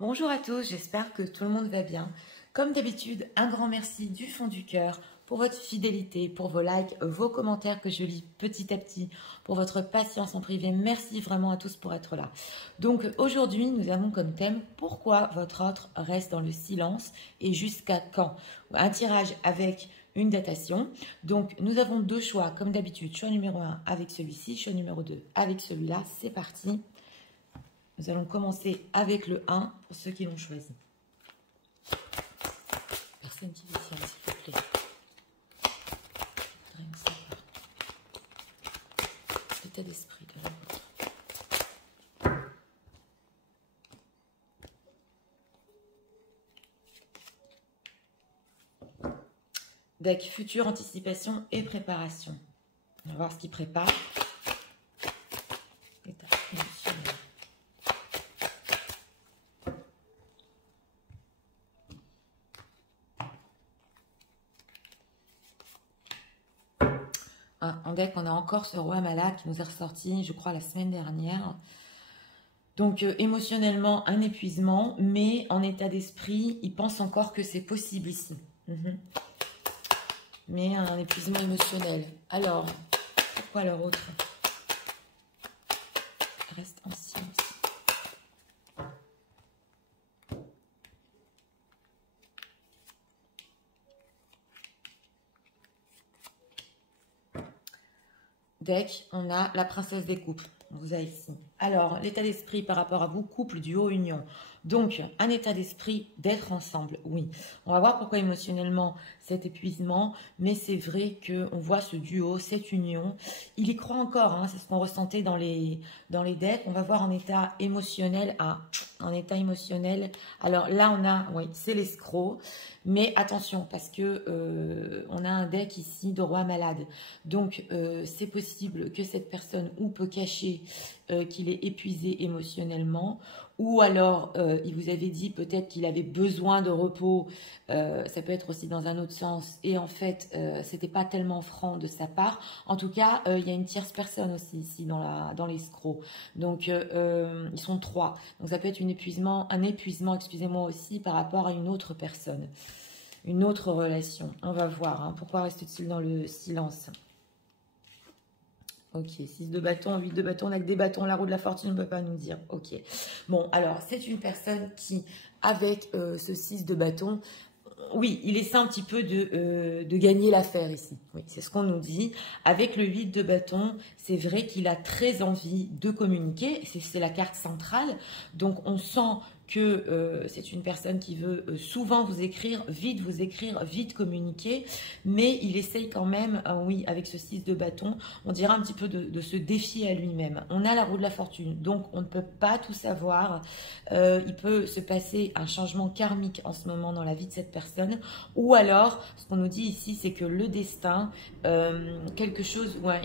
Bonjour à tous, j'espère que tout le monde va bien. Comme d'habitude, un grand merci du fond du cœur pour votre fidélité, pour vos likes, vos commentaires que je lis petit à petit, pour votre patience en privé. Merci vraiment à tous pour être là. Donc aujourd'hui, nous avons comme thème pourquoi votre autre reste dans le silence et jusqu'à quand. Un tirage avec une datation. Donc nous avons deux choix comme d'habitude. Choix numéro 1 avec celui-ci, choix numéro 2 avec celui-là. C'est parti. Nous allons commencer avec le 1 pour ceux qui l'ont choisi. Personne qui veut s'il vous plaît. Rien que ça. L'état d'esprit de la vôtre. Deck future, anticipation et préparation. On va voir ce qu'il prépare. État émotionnel. En deck, on a encore ce roi malade qui nous est ressorti, je crois, la semaine dernière. Donc, émotionnellement, un épuisement, mais en état d'esprit, il pense encore que c'est possible ici. Mais un épuisement émotionnel. Alors, pourquoi leur autre reste en silence? Deck, on a la princesse des couples. On vous a ici. Alors, l'état d'esprit par rapport à vous, couple, duo, union. Donc, un état d'esprit d'être ensemble, oui. On va voir pourquoi émotionnellement cet épuisement, mais c'est vrai qu'on voit ce duo, cette union. Il y croit encore, hein, c'est ce qu'on ressentait dans les decks. On va voir en état émotionnel. En état émotionnel. Alors là, on a, oui, c'est l'escroc. Mais attention, parce que on a un deck ici de roi malade. Donc, c'est possible que cette personne ou peut cacher qu'il est épuisé émotionnellement, ou alors il vous avait dit peut-être qu'il avait besoin de repos, ça peut être aussi dans un autre sens, et en fait c'était pas tellement franc de sa part. En tout cas, il y a une tierce personne aussi ici dans l'escroc. Donc ils sont trois. Donc ça peut être un épuisement, excusez-moi, aussi par rapport à une autre personne, une autre relation. On va voir, hein, pourquoi reste-t-il dans le silence. Ok, 6 de bâton, 8 de bâton, on a que des bâtons, la roue de la fortune ne peut pas nous dire. Ok, bon, alors, c'est une personne qui, avec ce 6 de bâton, oui, il essaie un petit peu de gagner l'affaire ici. Oui, c'est ce qu'on nous dit. Avec le 8 de bâton, c'est vrai qu'il a très envie de communiquer. C'est la carte centrale. Donc, on sent que c'est une personne qui veut souvent vous écrire, vite communiquer. Mais il essaye quand même, oui, avec ce 6 de bâton, on dirait un petit peu de se défier à lui-même. On a la roue de la fortune, donc on ne peut pas tout savoir. Il peut se passer un changement karmique en ce moment dans la vie de cette personne. Ou alors, ce qu'on nous dit ici, c'est que le destin, quelque chose, ouais,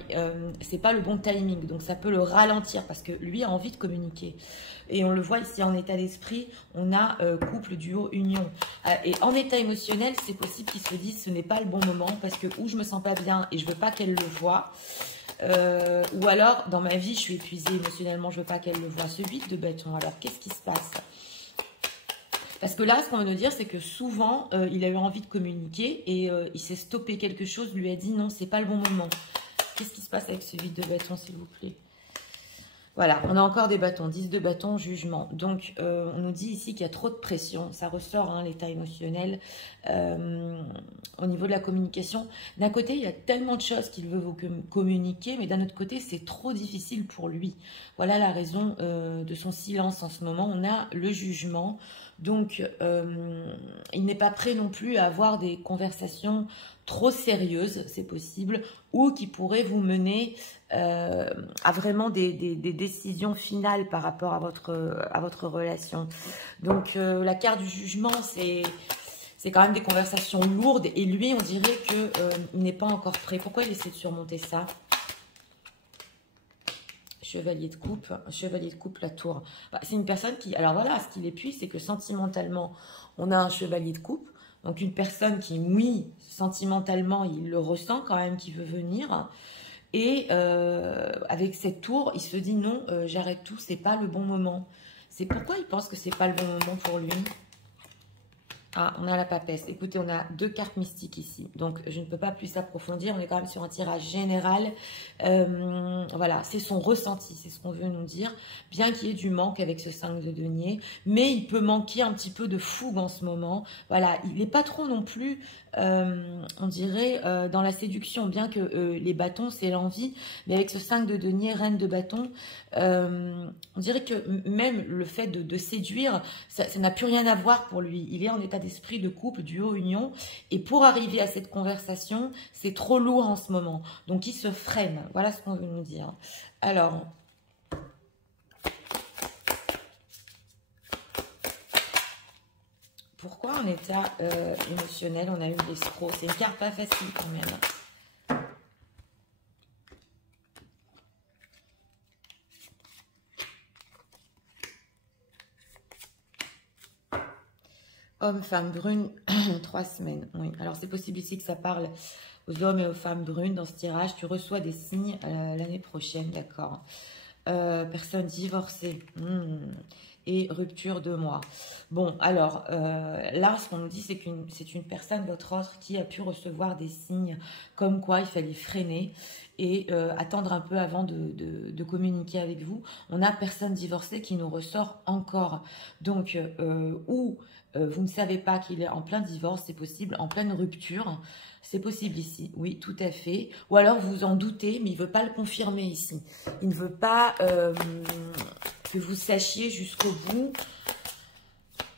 c'est pas le bon timing. Donc ça peut le ralentir parce que lui a envie de communiquer. Et on le voit ici en état d'esprit, on a couple, duo, union. Et en état émotionnel, c'est possible qu'il se dise ce n'est pas le bon moment parce que ou je me sens pas bien et je veux pas qu'elle le voie. Ou alors, dans ma vie, je suis épuisée émotionnellement, je veux pas qu'elle le voie. Ce 8 de bâton, alors qu'est-ce qui se passe? Parce que là, ce qu'on va nous dire, c'est que souvent, il a eu envie de communiquer et il s'est stoppé quelque chose, lui a dit non, c'est pas le bon moment. Qu'est-ce qui se passe avec ce 8 de bâton, s'il vous plaît? Voilà, on a encore des bâtons, 10 de bâton, jugement. Donc, on nous dit ici qu'il y a trop de pression. Ça ressort, hein, l'état émotionnel au niveau de la communication. D'un côté, il y a tellement de choses qu'il veut vous communiquer, mais d'un autre côté, c'est trop difficile pour lui. Voilà la raison de son silence en ce moment. On a le jugement. Donc, il n'est pas prêt non plus à avoir des conversations trop sérieuses, c'est possible, ou qui pourraient vous mener à vraiment des décisions finales par rapport à votre relation. Donc, la carte du jugement, c'est quand même des conversations lourdes, et lui, on dirait qu'il n'est pas encore prêt. Pourquoi il essaie de surmonter ça? Chevalier de coupe, la tour. Bah, c'est une personne qui... Alors voilà, ce qui l'épuise, c'est que sentimentalement, on a un chevalier de coupe. Donc une personne qui, oui, sentimentalement, il le ressent quand même, qui veut venir. Et avec cette tour, il se dit non, j'arrête tout, c'est pas le bon moment. C'est pourquoi il pense que c'est pas le bon moment pour lui. Ah, on a la papesse. Écoutez, on a 2 cartes mystiques ici. Donc, je ne peux pas plus approfondir. On est quand même sur un tirage général. Voilà, c'est son ressenti. C'est ce qu'on veut nous dire. Bien qu'il y ait du manque avec ce 5 de denier. Mais il peut manquer un petit peu de fougue en ce moment. Voilà, il n'est pas trop non plus, on dirait, dans la séduction. Bien que les bâtons, c'est l'envie. Mais avec ce 5 de denier, reine de bâton, on dirait que même le fait de séduire, ça n'a plus rien à voir pour lui. Il est en état d'esprit de couple, duo, union. Et pour arriver à cette conversation, c'est trop lourd en ce moment. Donc, il se freine. Voilà ce qu'on veut nous dire. Alors, pourquoi en état émotionnel, on a eu l'escroc? C'est une carte pas facile quand même. Homme, femme brune, 3 semaines. Oui, alors c'est possible ici que ça parle aux hommes et aux femmes brunes dans ce tirage. Tu reçois des signes l'année prochaine, d'accord. Personne divorcée. Et rupture de mois. Bon, alors, là, ce qu'on nous dit, c'est qu'une c'est une personne, votre autre, qui a pu recevoir des signes comme quoi il fallait freiner et attendre un peu avant de communiquer avec vous. On a personne divorcée qui nous ressort encore. Donc, ou vous ne savez pas qu'il est en plein divorce, c'est possible, en pleine rupture, c'est possible ici, oui, tout à fait. Ou alors vous en doutez, mais il ne veut pas le confirmer ici. Il ne veut pas que vous sachiez jusqu'au bout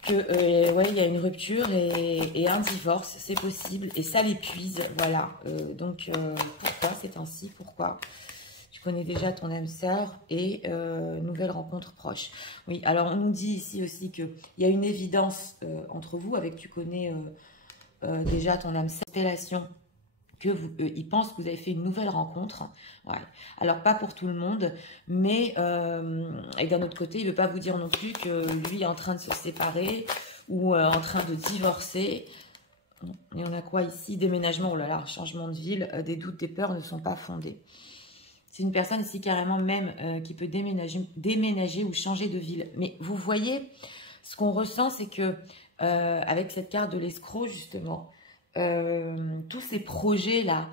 que ouais, il y a une rupture et un divorce, c'est possible. Et ça l'épuise, voilà. Donc, pourquoi ces temps-ci? Pourquoi? Tu connais déjà ton âme sœur et nouvelle rencontre proche. Oui, alors on nous dit ici aussi qu'il y a une évidence entre vous, avec tu connais déjà ton âme sœur, constellation, que vous, il pense que vous avez fait une nouvelle rencontre. Ouais. Alors, pas pour tout le monde, mais et d'un autre côté, il ne veut pas vous dire non plus que lui est en train de se séparer ou en train de divorcer. Et on a quoi ici? Déménagement, oh là là, changement de ville, des doutes, des peurs ne sont pas fondés. C'est une personne ici carrément même qui peut déménager ou changer de ville. Mais vous voyez, ce qu'on ressent, c'est que avec cette carte de l'escroc, justement, tous ces projets-là,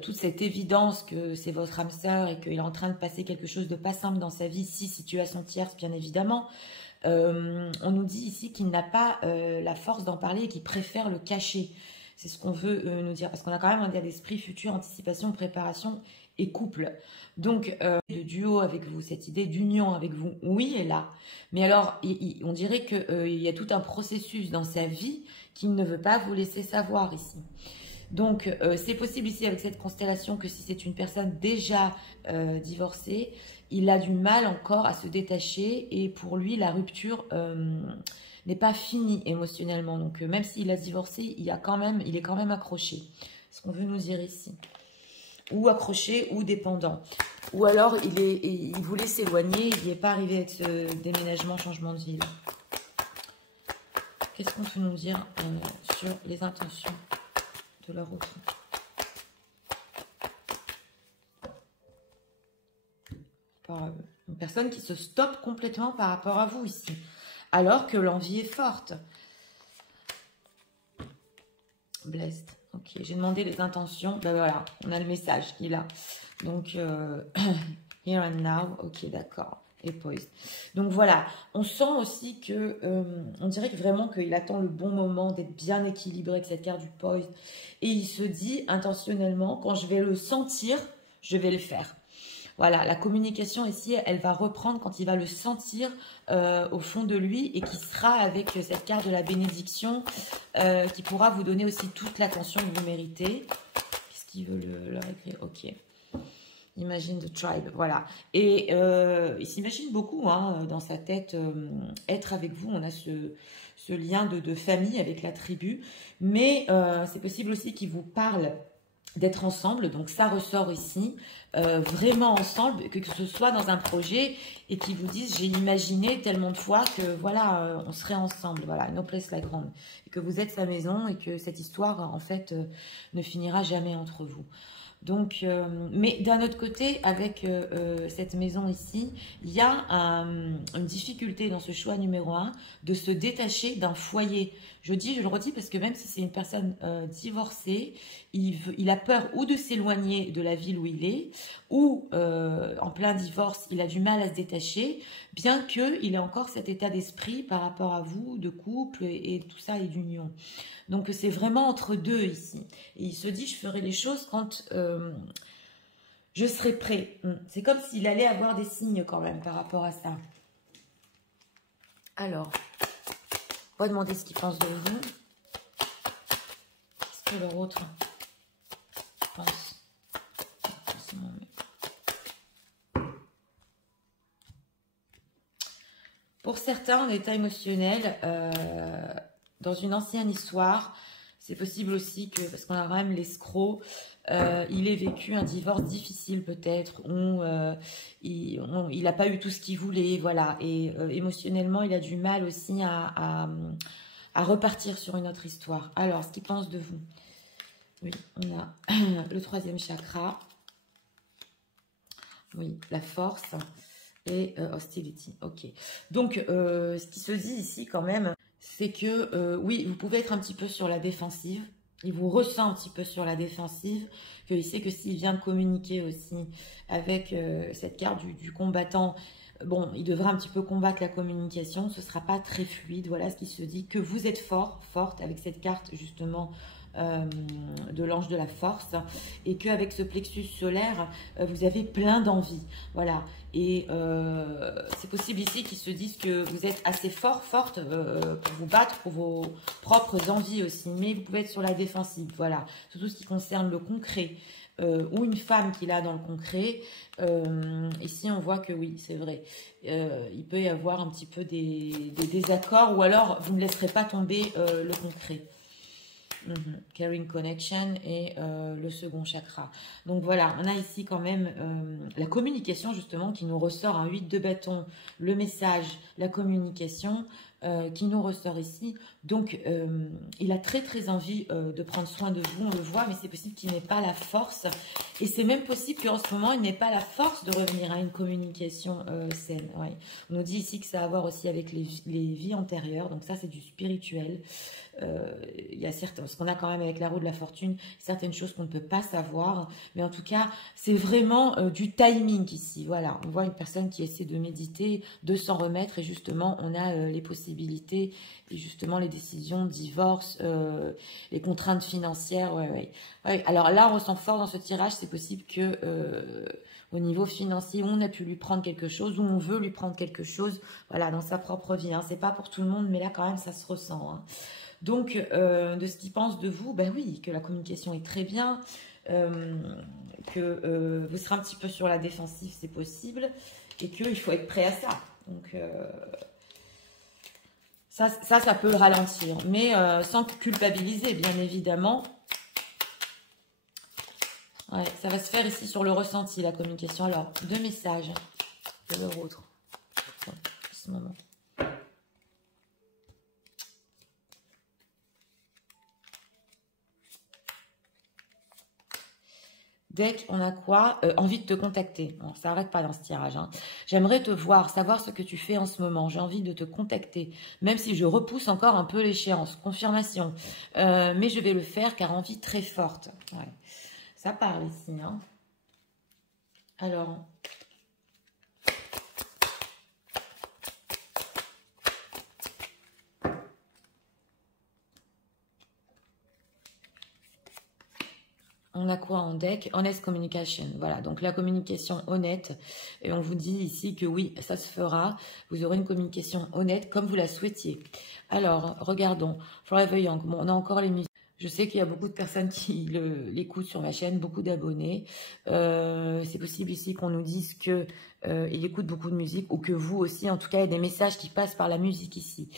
toute cette évidence que c'est votre âme sœur et qu'il est en train de passer quelque chose de pas simple dans sa vie, si situation tierce, bien évidemment, on nous dit ici qu'il n'a pas la force d'en parler et qu'il préfère le cacher. C'est ce qu'on veut nous dire, parce qu'on a quand même un état d'esprit futur, anticipation, préparation et couple. Donc, de duo avec vous, cette idée d'union avec vous, oui, est là. Mais alors, on dirait qu'il y a tout un processus dans sa vie qu'il ne veut pas vous laisser savoir ici. Donc, c'est possible ici avec cette constellation que si c'est une personne déjà divorcée, il a du mal encore à se détacher et pour lui, la rupture n'est pas finie émotionnellement. Donc, même s'il a divorcé, il est quand même accroché. C'est ce qu'on veut nous dire ici. Ou accroché ou dépendant. Ou alors, il voulait s'éloigner, il n'y est pas arrivé avec ce déménagement, changement de ville. Qu'est-ce qu'on peut nous dire sur les intentions de leur autre? Une personne qui se stoppe complètement par rapport à vous ici, alors que l'envie est forte. Blessed. Ok, j'ai demandé les intentions. Ben voilà, on a le message qu'il a. Donc, here and now. Ok, d'accord. Et poised. Donc voilà, on sent aussi que, on dirait que vraiment qu'il attend le bon moment d'être bien équilibré avec cette carte du poised. Et il se dit intentionnellement, quand je vais le sentir, je vais le faire. Voilà, la communication ici, elle va reprendre quand il va le sentir au fond de lui et qui sera avec cette carte de la bénédiction qui pourra vous donner aussi toute l'attention que vous méritez. Qu'est-ce qu'il veut leur écrire? Ok. Imagine the tribe, voilà. Et il s'imagine beaucoup hein, dans sa tête être avec vous. On a ce lien de famille avec la tribu. Mais c'est possible aussi qu'il vous parle d'être ensemble, donc ça ressort ici, vraiment ensemble, que ce soit dans un projet et qu'ils vous disent j'ai imaginé tellement de fois que voilà, on serait ensemble, voilà, no place like home, et que vous êtes sa maison et que cette histoire en fait ne finira jamais entre vous. Donc, mais d'un autre côté, avec cette maison ici, il y a une difficulté dans ce choix numéro 1 de se détacher d'un foyer. Je le redis parce que même si c'est une personne divorcée, il a peur ou de s'éloigner de la ville où il est, ou en plein divorce, il a du mal à se détacher, bien qu'il ait encore cet état d'esprit par rapport à vous, de couple et tout ça, et d'union. Donc c'est vraiment entre deux ici. Et il se dit, je ferai les choses quand je serai prêt. C'est comme s'il allait avoir des signes quand même par rapport à ça. Alors, on va demander ce qu'il pense de vous. Qu'est-ce que leur autre pense? Pour certains, en état émotionnel, dans une ancienne histoire, c'est possible aussi que, parce qu'on a quand même l'escroc, il ait vécu un divorce difficile peut-être, où il n'a pas eu tout ce qu'il voulait, voilà, et émotionnellement, il a du mal aussi à repartir sur une autre histoire. Alors, ce qu'il pense de vous? Oui, on a le 3e chakra, oui, la force et hostility, ok. Donc, ce qui se dit ici quand même, c'est que, oui, vous pouvez être un petit peu sur la défensive. Il vous ressent un petit peu sur la défensive, qu'il sait que s'il vient de communiquer aussi avec cette carte du combattant, bon, il devra un petit peu combattre la communication, ce ne sera pas très fluide. Voilà ce qui se dit, que vous êtes forte avec cette carte justement de l'ange de la force, et qu'avec ce plexus solaire, vous avez plein d'envie. Voilà. Et c'est possible ici qu'ils se disent que vous êtes assez forte pour vous battre pour vos propres envies aussi. Mais vous pouvez être sur la défensive. Voilà. Surtout ce qui concerne le concret. Ou une femme qui l'a dans le concret. Ici, on voit que oui, c'est vrai. Il peut y avoir un petit peu des désaccords, ou alors vous ne laisserez pas tomber le concret. Caring Connection et le second chakra. Donc voilà, on a ici quand même la communication justement qui nous ressort, un 8 de bâton, le message, la communication qui nous ressort ici. Donc il a très envie de prendre soin de vous, on le voit, mais c'est possible qu'il n'ait pas la force, et c'est même possible qu'en ce moment il n'ait pas la force de revenir à une communication saine. Ouais. On nous dit ici que ça a à voir aussi avec les vies antérieures, donc ça c'est du spirituel. Il y a certains, parce qu'on a quand même avec la roue de la fortune certaines choses qu'on ne peut pas savoir, mais en tout cas c'est vraiment du timing ici. Voilà, on voit une personne qui essaie de méditer, de s'en remettre, et justement on a les possibilités et justement les décisions, divorce, les contraintes financières. Ouais. Alors là on ressent fort dans ce tirage, c'est possible que au niveau financier, on a pu lui prendre quelque chose, ou on veut lui prendre quelque chose, voilà, dans sa propre vie. C'est pas pour tout le monde, mais là quand même ça se ressent. Donc, de ce qu'il pense de vous, ben oui, que la communication est très bien, que vous serez un petit peu sur la défensive, c'est possible, et qu'il faut être prêt à ça. Donc, ça peut le ralentir, mais sans culpabiliser, bien évidemment. Ouais, ça va se faire ici sur le ressenti, la communication. Alors, 2 messages de leur autre. En ce moment. Deck, on a quoi? Envie de te contacter. Bon, ça n'arrête pas dans ce tirage. J'aimerais te voir, savoir ce que tu fais en ce moment. J'ai envie de te contacter, même si je repousse encore un peu l'échéance. Confirmation. Mais je vais le faire car envie très forte. Ouais. Ça parle ici. Alors... On a quoi en deck? Honest communication. Voilà, donc la communication honnête. Et on vous dit ici que oui, ça se fera. Vous aurez une communication honnête comme vous la souhaitiez. Alors, regardons. Forever Young. Bon, on a encore les musiques. Je sais qu'il y a beaucoup de personnes qui l'écoutent sur ma chaîne, beaucoup d'abonnés. C'est possible ici qu'on nous dise que il écoute beaucoup de musique, ou que vous aussi, en tout cas, il y a des messages qui passent par la musique ici.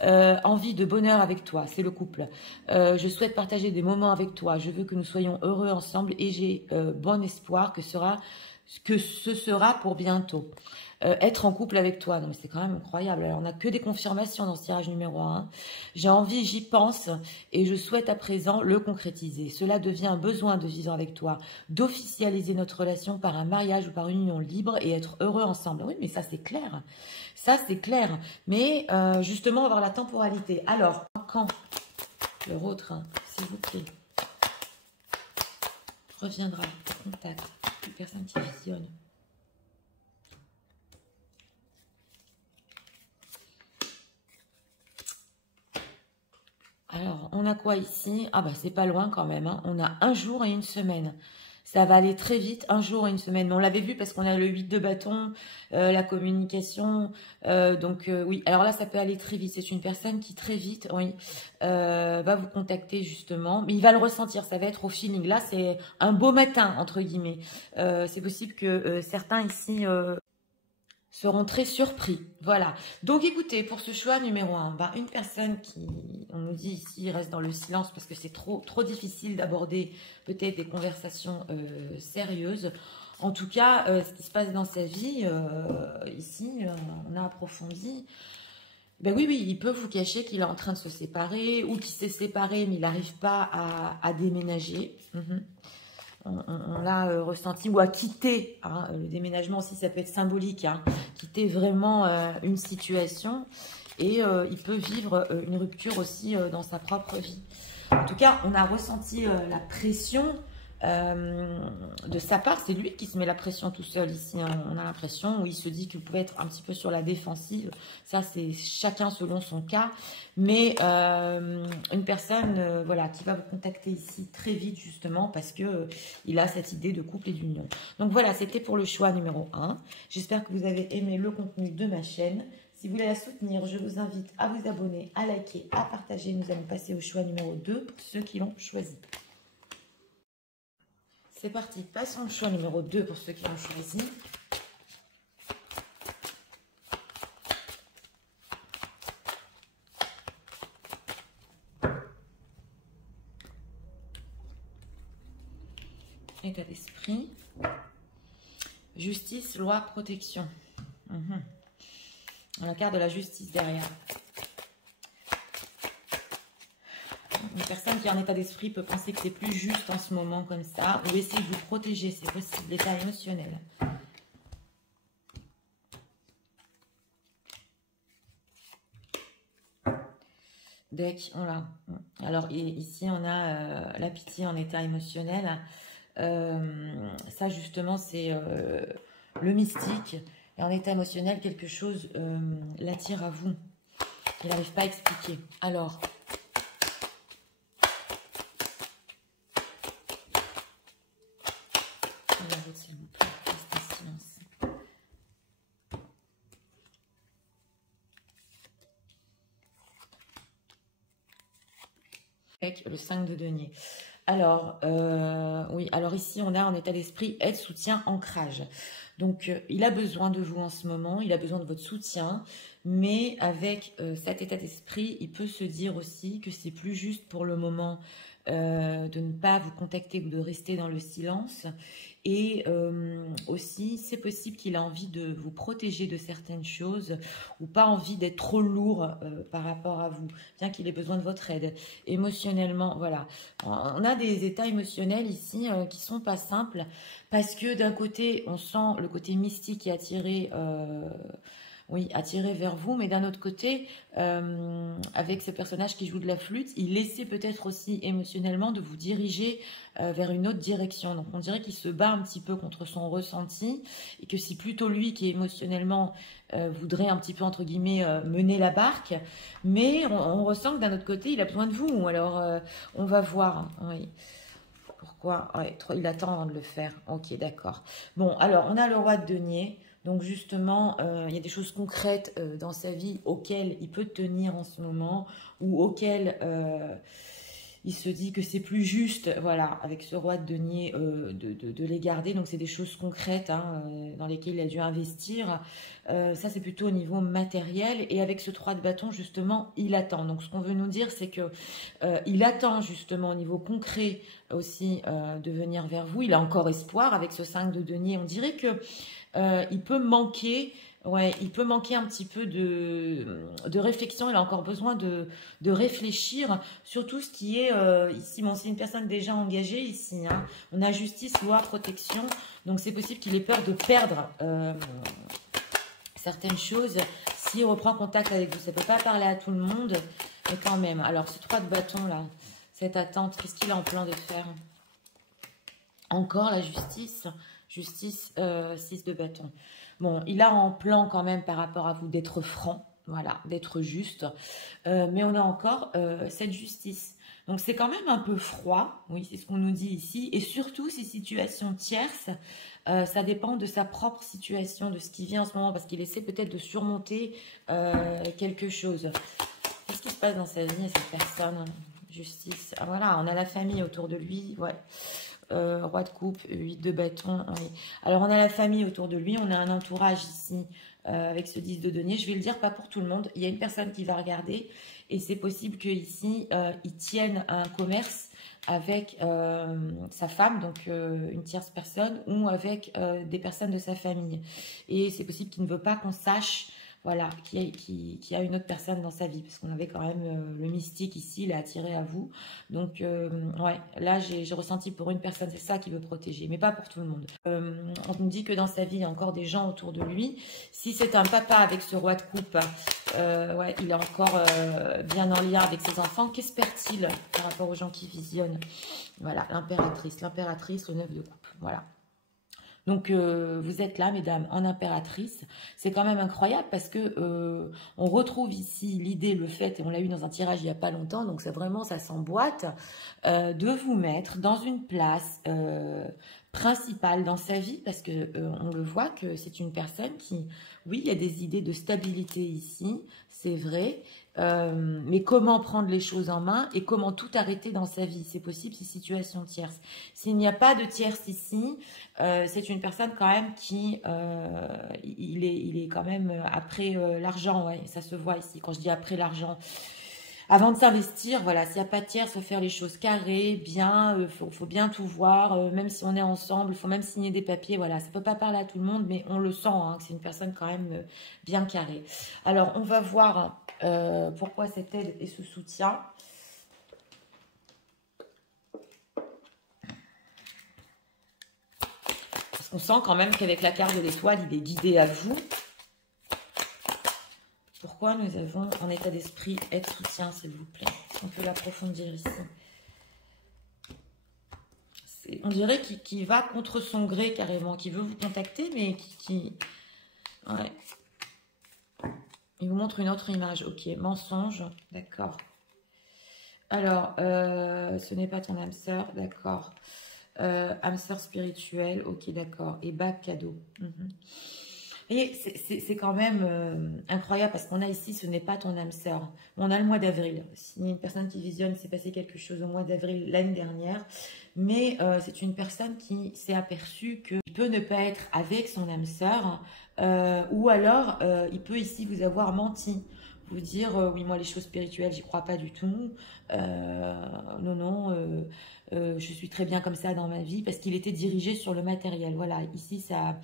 Envie de bonheur avec toi, c'est le couple. Je souhaite partager des moments avec toi. Je veux que nous soyons heureux ensemble, et j'ai bon espoir que que ce sera pour bientôt. Être en couple avec toi, donc c'est quand même incroyable. Alors, on n'a que des confirmations dans ce tirage numéro 1. J'ai envie, j'y pense et je souhaite à présent le concrétiser. Cela devient un besoin de vivre avec toi, d'officialiser notre relation par un mariage ou par une union libre et être heureux ensemble. Oui, mais ça c'est clair. Ça c'est clair. Mais justement, avoir la temporalité. Alors, quand le autre, hein, s'il vous plaît, reviendra, contact, une personne qui visionne. Alors, on a quoi ici? Ah bah c'est pas loin quand même, hein. On a un jour et une semaine. Ça va aller très vite, un jour et une semaine. Mais on l'avait vu parce qu'on a le 8 de bâton, la communication. Oui, alors là, ça peut aller très vite. C'est une personne qui très vite, oui, va vous contacter justement. Mais il va le ressentir, ça va être au feeling. Là, c'est un beau matin, entre guillemets. C'est possible que certains ici... seront très surpris. Voilà. Donc, écoutez, pour ce choix numéro 1, bah, une personne qui, on nous dit ici, reste dans le silence parce que c'est trop difficile d'aborder peut-être des conversations sérieuses. En tout cas, ce qui se passe dans sa vie, ici, on a approfondi. Ben oui, oui, il peut vous cacher qu'il est en train de se séparer ou qu'il s'est séparé, mais il n'arrive pas à déménager. On l'a ressenti, ou à quitter, hein, le déménagement aussi ça peut être symbolique, hein, quitter vraiment une situation et il peut vivre une rupture aussi dans sa propre vie. En tout cas, on a ressenti la pression de sa part, c'est lui qui se met la pression tout seul ici, hein. On a l'impression où il se dit qu'il pouvait être un petit peu sur la défensive, ça c'est chacun selon son cas, mais une personne voilà, qui va vous contacter ici très vite justement parce que il a cette idée de couple et d'union. Donc voilà, c'était pour le choix numéro 1. J'espère que vous avez aimé le contenu de ma chaîne. Si vous voulez la soutenir, je vous invite à vous abonner, à liker, à partager. Nous allons passer au choix numéro 2 pour ceux qui l'ont choisi. C'est parti, passons au choix numéro 2 pour ceux qui l'ont choisi. État d'esprit. Justice, loi, protection. On a la carte de la justice derrière. Une personne qui est en état d'esprit peut penser que c'est plus juste en ce moment comme ça, ou essayer de vous protéger, c'est possible, l'état émotionnel. Deck, on l'a. Alors ici on a la pitié en état émotionnel. Ça justement c'est le mystique. Et en état émotionnel, quelque chose l'attire à vous. Il n'arrive pas à expliquer. Alors... s'il vous plaît, restez silence. Avec le 5 de denier. Alors, oui, alors ici, on a en état d'esprit aide, soutien, ancrage. Donc, il a besoin de vous en ce moment, il a besoin de votre soutien, mais avec cet état d'esprit, il peut se dire aussi que c'est plus juste pour le moment de ne pas vous contacter ou de rester dans le silence. Et aussi, c'est possible qu'il a envie de vous protéger de certaines choses ou pas envie d'être trop lourd par rapport à vous, bien qu'il ait besoin de votre aide. Émotionnellement, voilà. On a des états émotionnels ici qui sont pas simples parce que d'un côté, on sent le côté mystique et attiré... oui, attiré vers vous, mais d'un autre côté, avec ce personnage qui joue de la flûte, il essaie peut-être aussi émotionnellement de vous diriger vers une autre direction. Donc on dirait qu'il se bat un petit peu contre son ressenti et que c'est plutôt lui qui émotionnellement voudrait un petit peu, entre guillemets, mener la barque, mais on ressent que d'un autre côté, il a besoin de vous. Alors on va voir, oui. Pourquoi? Ouais, il attend avant de le faire. Ok, d'accord. Bon, alors on a le roi de denier. Donc justement, il y a des choses concrètes dans sa vie auxquelles il peut tenir en ce moment ou auxquelles il se dit que c'est plus juste, voilà, avec ce roi de denier, de les garder. Donc, c'est des choses concrètes hein, dans lesquelles il a dû investir. Ça, c'est plutôt au niveau matériel. Et avec ce 3 de bâton, justement, il attend. Donc, ce qu'on veut nous dire, c'est que il attend, justement, au niveau concret aussi, de venir vers vous. Il a encore espoir avec ce 5 de denier. On dirait que il peut manquer... Ouais, il peut manquer un petit peu de réflexion. Il a encore besoin de réfléchir sur tout ce qui est ici. Bon, c'est une personne déjà engagée ici. Hein. On a justice, loi, protection. Donc, c'est possible qu'il ait peur de perdre certaines choses. S'il reprend contact avec vous, ça ne peut pas parler à tout le monde, mais quand même. Alors, ce 3 de bâton, là, cette attente, qu'est-ce qu'il a en plan de faire? Encore la justice. Justice, 6 de bâton. Bon, il a en plan quand même par rapport à vous d'être franc, voilà, d'être juste. Mais on a encore cette justice. Donc, c'est quand même un peu froid, oui, c'est ce qu'on nous dit ici. Et surtout, ces situations tierces, ça dépend de sa propre situation, de ce qui vient en ce moment, parce qu'il essaie peut-être de surmonter quelque chose. Qu'est-ce qui se passe dans sa vie à cette personne? Justice. Ah, voilà, on a la famille autour de lui, ouais. Roi de coupe, 8 de bâton. Oui. Alors, on a la famille autour de lui. On a un entourage ici avec ce 10 de denier. Je vais le dire, pas pour tout le monde. Il y a une personne qui va regarder. Et c'est possible qu'ici, il tienne un commerce avec sa femme, donc une tierce personne, ou avec des personnes de sa famille. Et c'est possible qu'il ne veut pas qu'on sache... Voilà, qui a une autre personne dans sa vie. Parce qu'on avait quand même le mystique ici, il est attiré à vous. Donc, ouais, là, j'ai ressenti pour une personne, c'est ça qu'il veut protéger, mais pas pour tout le monde. On nous dit que dans sa vie, il y a encore des gens autour de lui. Si c'est un papa avec ce roi de coupe, ouais, il est encore bien en lien avec ses enfants. Qu'espère-t-il par rapport aux gens qui visionnent? Voilà, l'impératrice, le 9 de coupe, voilà. Donc, vous êtes là, mesdames, en impératrice. C'est quand même incroyable parce que on retrouve ici l'idée, le fait, et on l'a eu dans un tirage il n'y a pas longtemps, donc c'est vraiment, ça s'emboîte, de vous mettre dans une place principale dans sa vie parce que on le voit que c'est une personne qui, oui, il y a des idées de stabilité ici, c'est vrai, mais comment prendre les choses en main et comment tout arrêter dans sa vie, c'est possible, c'est situation tierce. S'il n'y a pas de tierce ici, c'est une personne quand même qui, il est quand même après l'argent, ouais, ça se voit ici, quand je dis après l'argent. Avant de s'investir, voilà, s'il n'y a pas de tierce, il faut faire les choses carrées, bien, faut bien tout voir, même si on est ensemble, il faut même signer des papiers, voilà, ça ne peut pas parler à tout le monde, mais on le sent, hein, que c'est une personne quand même bien carrée. Alors, on va voir pourquoi cette aide et ce soutien. Parce qu'on sent quand même qu'avec la carte de l'étoile, il est guidé à vous. Pourquoi nous avons en état d'esprit aide soutien, s'il vous plaît? On peut l'approfondir ici. On dirait qu'il va contre son gré carrément, qu'il veut vous contacter, mais ouais. Il vous montre une autre image. Ok, mensonge, d'accord. Alors, ce n'est pas ton âme sœur, d'accord. Âme sœur spirituelle, ok, d'accord. Et bac cadeau. Et c'est quand même incroyable parce qu'on a ici, ce n'est pas ton âme sœur. On a le mois d'avril. Si une personne qui visionne, il s'est passé quelque chose au mois d'avril l'année dernière. Mais c'est une personne qui s'est aperçue qu'il peut ne pas être avec son âme sœur. Ou alors, il peut ici vous avoir menti. Vous dire, oui, moi, les choses spirituelles, j'y crois pas du tout. Non, je suis très bien comme ça dans ma vie, parce qu'il était dirigé sur le matériel. Voilà, ici, ça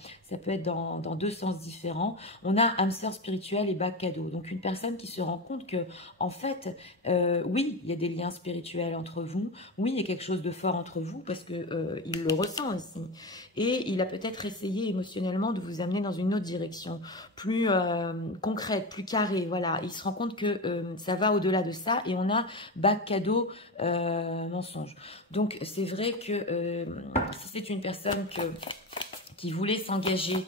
peut être dans deux sens différents. On a âme sœur spirituelle et bac cadeau. Donc, une personne qui se rend compte que, en fait, oui, il y a des liens spirituels entre vous. Oui, il y a quelque chose de fort entre vous, parce que il le ressent ici. Et il a peut-être essayé émotionnellement de vous amener dans une autre direction, plus concrète, plus carrée. Voilà, il se rend compte que ça va au-delà de ça. Et on a bac cadeau, mensonge. Donc, c'est vrai que si c'est une personne qui voulait s'engager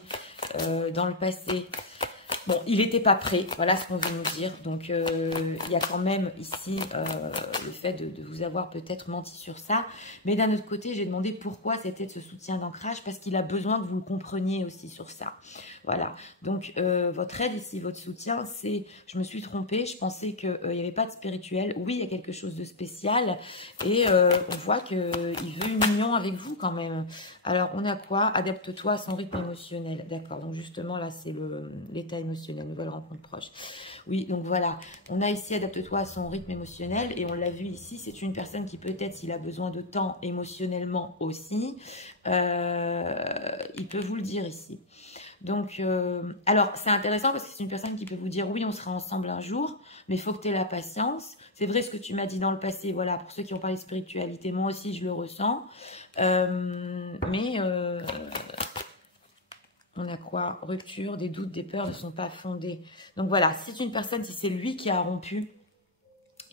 dans le passé, Bon, il n'était pas prêt, voilà ce qu'on veut nous dire. Donc, il y a quand même ici le fait de vous avoir peut-être menti sur ça. Mais d'un autre côté, j'ai demandé pourquoi c'était de ce soutien d'ancrage, parce qu'il a besoin que vous le compreniez aussi sur ça. Voilà, donc votre aide ici, votre soutien, c'est, je me suis trompée, je pensais qu'il n'y avait pas de spirituel. Oui, il y a quelque chose de spécial et on voit qu'il veut une union avec vous quand même. Alors, on a quoi? Adapte-toi à son rythme émotionnel. D'accord, donc justement là, c'est l'état émotionnel, nouvelle rencontre proche. Oui, donc voilà, on a ici adapte-toi à son rythme émotionnel et on l'a vu ici, c'est une personne qui peut-être, s'il a besoin de temps émotionnellement aussi, il peut vous le dire ici. Donc, alors, c'est intéressant parce que c'est une personne qui peut vous dire, oui, on sera ensemble un jour, mais il faut que tu aies la patience. C'est vrai ce que tu m'as dit dans le passé, voilà, pour ceux qui ont parlé de spiritualité, moi aussi, je le ressens. Mais on a quoi? Rupture, des doutes, des peurs ne sont pas fondés. Donc voilà, si c'est une personne, si c'est lui qui a rompu,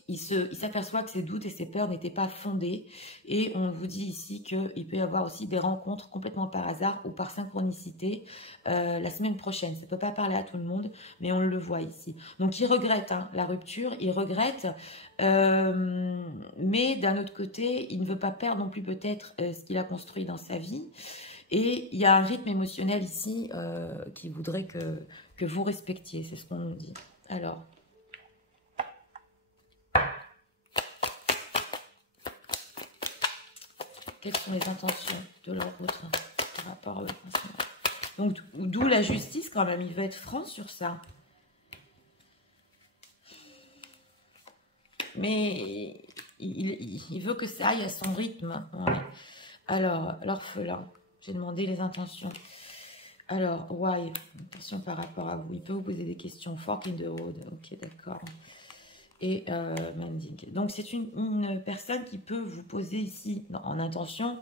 il s'aperçoit que ses doutes et ses peurs n'étaient pas fondés. Et on vous dit ici qu'il peut y avoir aussi des rencontres complètement par hasard ou par synchronicité la semaine prochaine. Ça ne peut pas parler à tout le monde, mais on le voit ici. Donc il regrette la rupture, il regrette, mais d'un autre côté, il ne veut pas perdre non plus peut-être ce qu'il a construit dans sa vie. Et il y a un rythme émotionnel ici qui voudrait que vous respectiez, c'est ce qu'on nous dit. Alors... quelles sont les intentions de leur autre par rapport à votre principe? Donc, d'où la justice quand même. Il veut être franc sur ça. Mais il veut que ça aille à son rythme. Ouais. Alors, l'orphelin. J'ai demandé les intentions. Alors, why? Attention par rapport à vous. Il peut vous poser des questions. Fork in the road. Ok, d'accord. Et Manding. Donc, c'est une personne qui peut vous poser ici, en intention,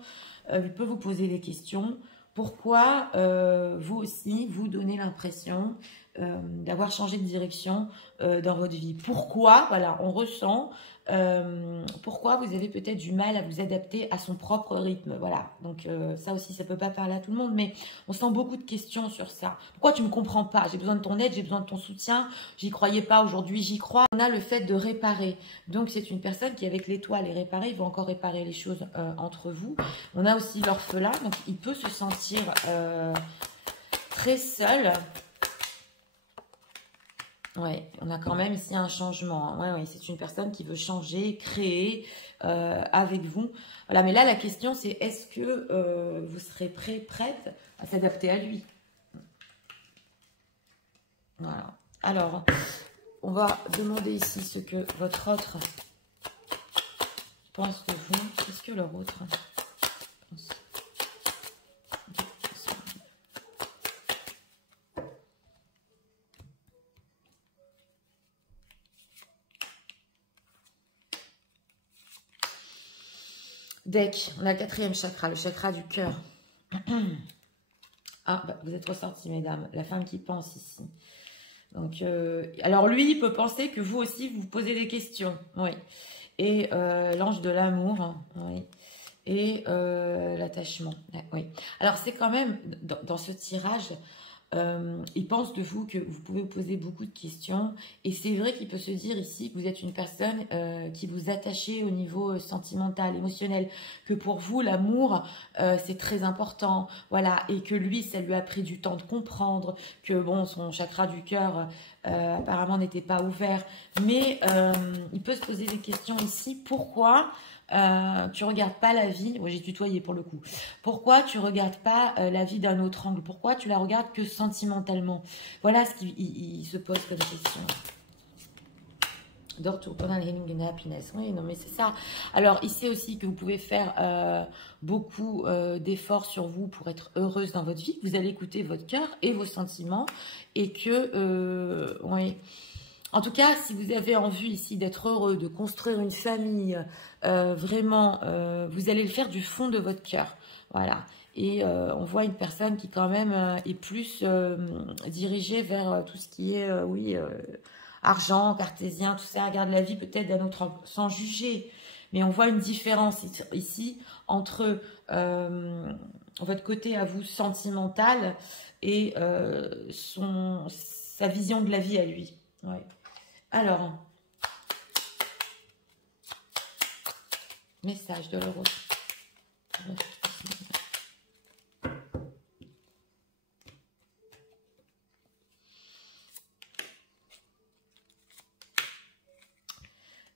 il peut vous poser des questions. Pourquoi vous aussi, vous donnez l'impression d'avoir changé de direction dans votre vie? Pourquoi, voilà, on ressent, pourquoi vous avez peut-être du mal à vous adapter à son propre rythme, voilà. Donc ça aussi, ça peut pas parler à tout le monde, mais on sent beaucoup de questions sur ça. Pourquoi tu me comprends pas? J'ai besoin de ton aide, j'ai besoin de ton soutien. J'y croyais pas, aujourd'hui j'y crois. On a le fait de réparer. Donc c'est une personne qui, avec l'étoile est réparée, il va encore réparer les choses entre vous. On a aussi l'orphelin, donc il peut se sentir très seul. Ouais, on a quand même ici un changement. Ouais, ouais, c'est une personne qui veut changer, créer avec vous. Voilà, mais là, la question, c'est est-ce que vous serez prête à s'adapter à lui? Voilà. Alors, on va demander ici ce que votre autre pense de vous. Qu'est-ce que leur autre pense? Deck, on a le 4e chakra, le chakra du cœur. Ah, bah, vous êtes ressortis, mesdames. La femme qui pense ici. Donc, alors lui, il peut penser que vous aussi, vous posez des questions. Oui. Et l'ange de l'amour. Hein, oui. Et l'attachement. Oui. Alors, c'est quand même, dans ce tirage... il pense de vous que vous pouvez vous poser beaucoup de questions et c'est vrai qu'il peut se dire ici que vous êtes une personne qui vous attachez au niveau sentimental, émotionnel, que pour vous l'amour c'est très important, voilà, et que lui ça lui a pris du temps de comprendre, que bon son chakra du cœur apparemment n'était pas ouvert, mais il peut se poser des questions ici, pourquoi tu regardes pas la vie, moi j'ai tutoyé pour le coup, pourquoi tu regardes pas la vie d'un autre angle, pourquoi tu la regardes que sentimentalement, voilà ce qu'il se pose comme question. Door to Total Healing and Happiness, oui non mais c'est ça. Alors il sait aussi que vous pouvez faire beaucoup d'efforts sur vous pour être heureuse dans votre vie, vous allez écouter votre cœur et vos sentiments et que oui. En tout cas, si vous avez envie ici d'être heureux, de construire une famille, vraiment, vous allez le faire du fond de votre cœur. Voilà. Et on voit une personne qui quand même est plus dirigée vers tout ce qui est, oui, argent, cartésien, tout ça. Regarde la vie peut-être d'un autre angle, sans juger. Mais on voit une différence ici entre votre côté à vous sentimental et sa vision de la vie à lui. Ouais. Alors, message de l'euro.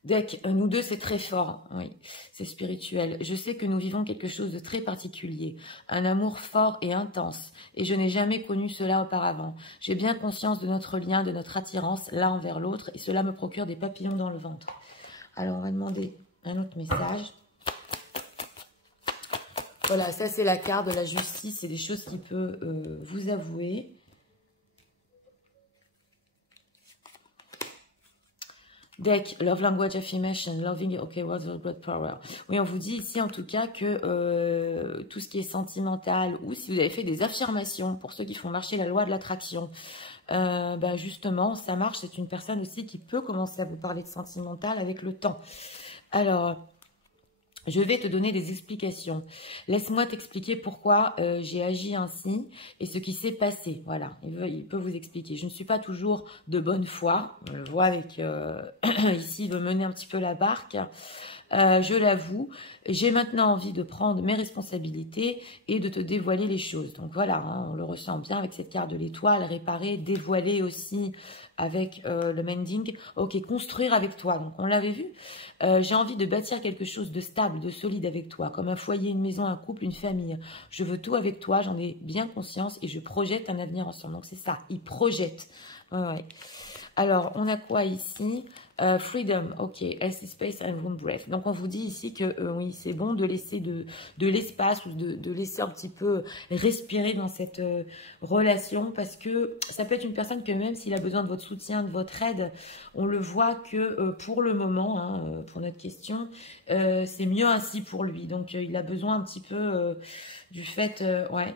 Deck, nous deux, c'est très fort. Oui, c'est spirituel. Je sais que nous vivons quelque chose de très particulier. Un amour fort et intense. Et je n'ai jamais connu cela auparavant. J'ai bien conscience de notre lien, de notre attirance l'un envers l'autre. Et cela me procure des papillons dans le ventre. Alors, on va demander un autre message. Voilà, ça c'est la carte de la justice. C'est des choses qui peut vous avouer. Deck, Love Language Affirmation, Loving, ok, Words of Blood Power. Oui, on vous dit ici en tout cas que tout ce qui est sentimental, ou si vous avez fait des affirmations, pour ceux qui font marcher la loi de l'attraction, ben justement, ça marche. C'est une personne aussi qui peut commencer à vous parler de sentimental avec le temps. Alors, je vais te donner des explications. Laisse-moi t'expliquer pourquoi j'ai agi ainsi et ce qui s'est passé. Voilà, il peut vous expliquer. Je ne suis pas toujours de bonne foi. On le voit avec ici, il veut mener un petit peu la barque. Je l'avoue. J'ai maintenant envie de prendre mes responsabilités et de te dévoiler les choses. Donc voilà, hein, on le ressent bien avec cette carte de l'étoile, réparer, dévoiler aussi avec le mending. Ok, construire avec toi. Donc on l'avait vu. J'ai envie de bâtir quelque chose de stable, de solide avec toi, comme un foyer, une maison, un couple, une famille. Je veux tout avec toi, j'en ai bien conscience et je projette un avenir ensemble. Donc c'est ça, il projette. Ouais. Alors, on a quoi ici? Freedom, ok, healthy space and room breath. Donc, on vous dit ici que oui, c'est bon de laisser de l'espace ou de laisser un petit peu respirer dans cette relation parce que ça peut être une personne que même s'il a besoin de votre soutien, de votre aide, on le voit que pour le moment, hein, pour notre question, c'est mieux ainsi pour lui. Donc, il a besoin un petit peu du fait, ouais.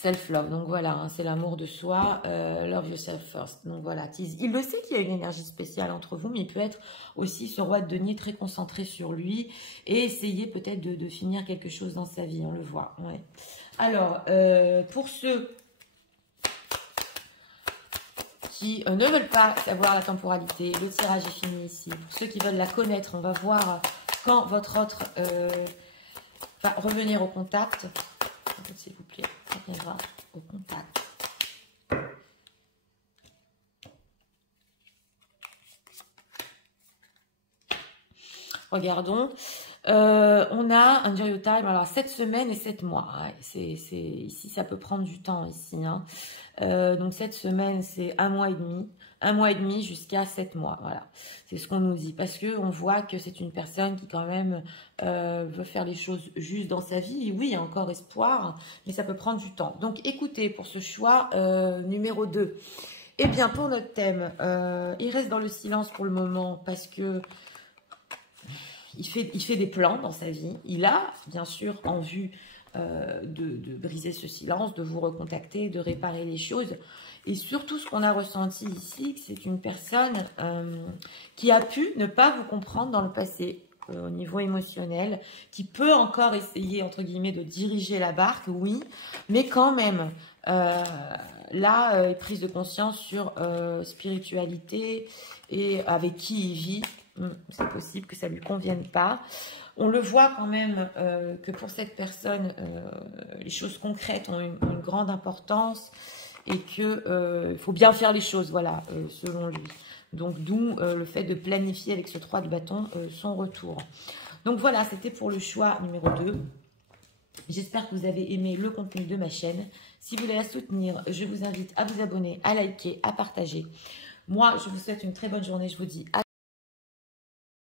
Self-love, donc voilà, hein, c'est l'amour de soi, love yourself first. Donc voilà, il le sait qu'il y a une énergie spéciale entre vous, mais il peut être aussi ce roi de denier très concentré sur lui et essayer peut-être de finir quelque chose dans sa vie, on le voit. Ouais. Alors, pour ceux qui ne veulent pas savoir la temporalité, le tirage est fini ici. Pour ceux qui veulent la connaître, on va voir quand votre autre va revenir au contact. S'il vous plaît, reviendra au contact. Regardons. On a un Joyo Time, alors 7 semaines et 7 mois. Ouais, ici, ça peut prendre du temps ici. Hein. Donc 7 semaines, c'est 1 mois et demi. 1 mois et demi jusqu'à 7 mois. Voilà, c'est ce qu'on nous dit. Parce qu'on voit que c'est une personne qui quand même veut faire les choses juste dans sa vie. Et oui, il y a encore espoir, mais ça peut prendre du temps. Donc écoutez, pour ce choix numéro 2, eh bien pour notre thème, il reste dans le silence pour le moment parce que il fait des plans dans sa vie. Il a bien sûr en vue de briser ce silence, de vous recontacter, de réparer les choses. Et surtout, ce qu'on a ressenti ici, c'est une personne qui a pu ne pas vous comprendre dans le passé, au niveau émotionnel, qui peut encore essayer, entre guillemets, de diriger la barque, oui, mais quand même, là, prise de conscience sur spiritualité et avec qui il vit, c'est possible que ça ne lui convienne pas. On le voit quand même que pour cette personne, les choses concrètes ont une grande importance et qu'il faut bien faire les choses, voilà, selon lui. Donc, d'où le fait de planifier avec ce 3 de bâton son retour. Donc, voilà, c'était pour le choix numéro 2. J'espère que vous avez aimé le contenu de ma chaîne. Si vous voulez la soutenir, je vous invite à vous abonner, à liker, à partager. Moi, je vous souhaite une très bonne journée. Je vous dis à